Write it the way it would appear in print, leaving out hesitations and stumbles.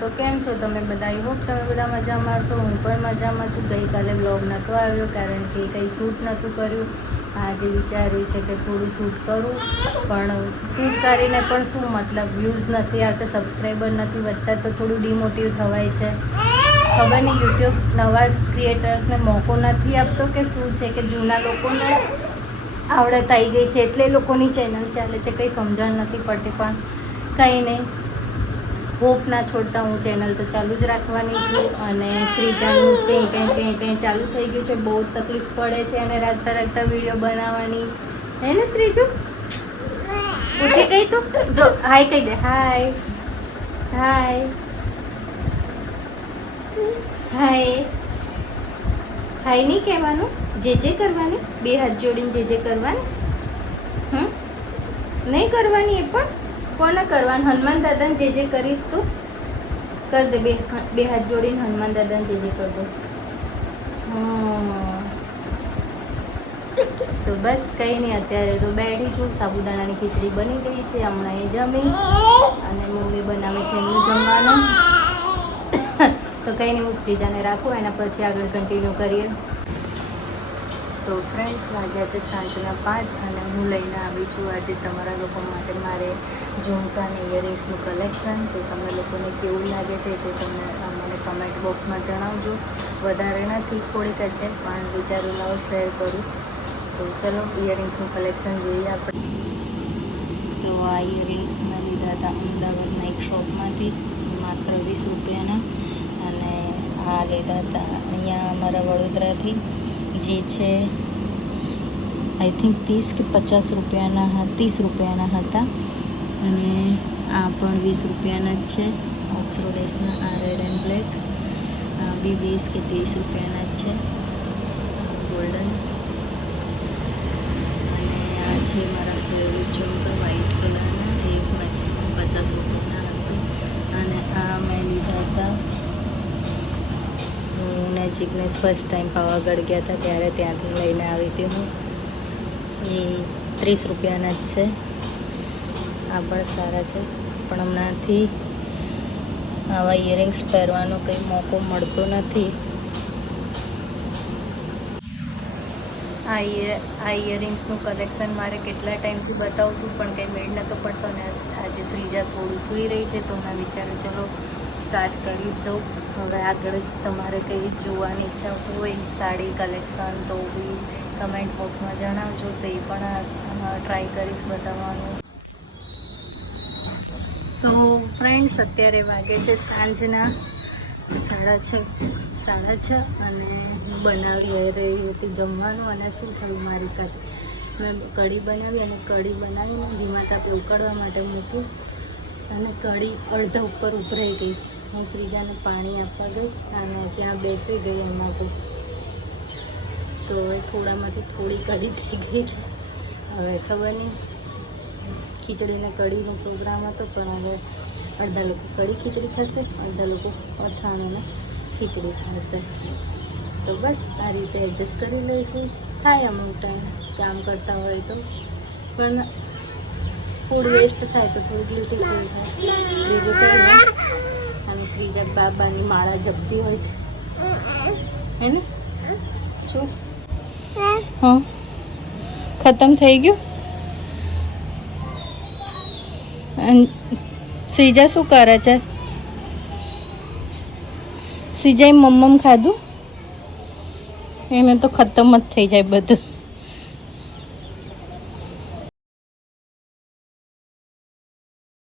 તો કેમ છો તમે બધા? આઈ હોપ તમે બધા મજામાં છો. હું પણ મજામાં છું. ગઈકાલે વ્લોગ નહોતો આવ્યો કારણ કે કંઈ શૂટ નહોતું કર્યું. આજે વિચાર્યું છે કે થોડું શૂટ કરું, પણ શૂટ કરીને પણ શું મતલબ, વ્યૂઝ નથી આવતા, સબસ્ક્રાઈબર નથી વધતા, તો થોડું ડિમોટિવ થવાય છે. ખબર નહીં યુટ્યુબ નવા ક્રિએટર્સને મોકો નથી આપતો કે શું છે, કે જૂના લોકોને આવડત આવી ગઈ છે એટલે લોકોની ચેનલ ચાલે છે. કંઈ સમજણ નથી પડતી, પણ કંઈ નહીં, હોપ ના છોડતા હું ચેનલ તો ચાલુ જ રાખવાની છું. અને શ્રીજાનું કંઈ ચાલુ થઈ ગયું છે. બહુ તકલીફ પડે છે અને રાખતા વિડીયો બનાવવાની. હે ને શ્રીજુ? ઉઠી ગઈ તું? જો હાય કહી દે. હાય હાય હાય હાય નહીં કહેવાનું, જે કરવાની, બે હાથ જોડીને જે કરવાની. નહીં કરવાની? એ પણ કોને કરવાનું? હનુમાન દાદાને જે કરીશ તું કર દે. બે હાથ જોડીને હનુમાન દાદાને જે કર દો. તો બસ કંઈ નહીં, અત્યારે તો બેઠી છું. સાબુદાણાની ખીચડી બની ગઈ છે, હમણાં એ જમી અને મમ્મી બનાવે છે એમનું જમવાનું. તો કંઈ નહીં, હું શ્રીજાને રાખું, એના પછી આગળ કન્ટિન્યુ કરીએ. તો ફ્રેન્ડ્સ, વાગ્યા છે સાંજના 5 અને હું લઈને આવી છું આજે તમારા લોકો માટે મારે ઝુમકા અને ઇયરિંગ્સનું કલેક્શન. તો તમને લોકોને કેવું લાગે છે તે તમને મને કમેન્ટ બોક્સમાં જણાવજો. વધારે નથી, થોડીક જ છે, પણ વિચારું લાવો શેર કરું. તો ચલો ઇયરિંગ્સનું કલેક્શન જોઈએ આપણે. તો આ ઇયરિંગ્સ મેં લીધા હતા અમદાવાદના એક શોપમાંથી, માત્ર 20 રૂપિયાના. અને આ લીધા હતા અહીંયા અમારા વડોદરાથી, જે છે આઈ થિંક 30 કે 50 રૂપિયાના, 30 રૂપિયાના હતા. અને આ પણ 20 રૂપિયાના જ છે, ઓક્સરોલેસના. આ રેડ એન્ડ બ્લેક, આ બી 20 કે 30 રૂપિયાના જ છે, ગોલ્ડન. અને આ છે મારા ફેવરેટ ઝુમકા વ્હાઇટ કલરના, એ મેક્સિમમ 50 રૂપિયાના હશે. અને આ મેં લીધા હતા, હું ને જિગ્નેશ ફર્સ્ટ ટાઈમ પાવાગઢ ગયા હતા ત્યારે ત્યાંથી લઈને આવી હતી હું. એ 30 રૂપિયાના જ છે. આ પણ સારા છે, પણ હમણાંથી આવા ઇયરિંગ્સ પહેરવાનો કંઈ મોકો મળતો નથી. આ ઇયરિંગ્સનું કલેક્શન મારે કેટલા ટાઈમથી બતાવતું, પણ કંઈ મેળ નહોતો પડતો. અને આજે શ્રીજા થોડું સૂઈ રહી છે, તો મેં વિચાર્યું ચલો સ્ટાર્ટ કરી દઉં. હવે આગળ તમારે કંઈ જોવાની ઈચ્છા હોય સાડી કલેક્શન, તો બી કમેન્ટ બોક્સમાં જણાવજો, તો એ પણ ટ્રાય કરીશ બતાવવાનું. તો ફ્રેન્ડ્સ, અત્યારે વાગે છે સાંજના 6:30 અને હું બનાવી રહી હતી જમવાનું. અને શું થયું મારી સાથે, મેં કઢી બનાવી અને કઢી બનાવીને ધીમા તાપે ઉકળવા માટે મૂક્યું અને કઢી અડધા ઉપર ઉભરાઈ ગઈ. હું શ્રીજાને પાણી આપવા ગઈ અને ત્યાં બેસી ગઈ એમાં તો હવે થોડામાંથી થોડી કઢી થઈ ગઈ છે. હવે ખબર નહીં, ખીચડીને કઢીનો પ્રોગ્રામ હતો, પણ હવે અડધા લોકો કઢી ખીચડી ખાશે, અડધા લોકો અથાણું ખીચડી ખાશે. તો બસ આ રીતે એડજસ્ટ કરી લઈશું. થાય અમુક ટાઈમ કામ કરતા હોય તો, પણ ફૂડ વેસ્ટ થાય તો થોડું ગિલ્ટી ફીલ થાય. બીજું કંઈ નહીં. અને શ્રીજા બાબાની માળા જપતી હોય છે, હે ને? શું? હા, ખતમ થઈ ગયું. શ્રીજા શું કરે છે? શ્રીજાએ મમ્મમ ખાધું, એને તો ખતમ જ થઈ જાય બધું.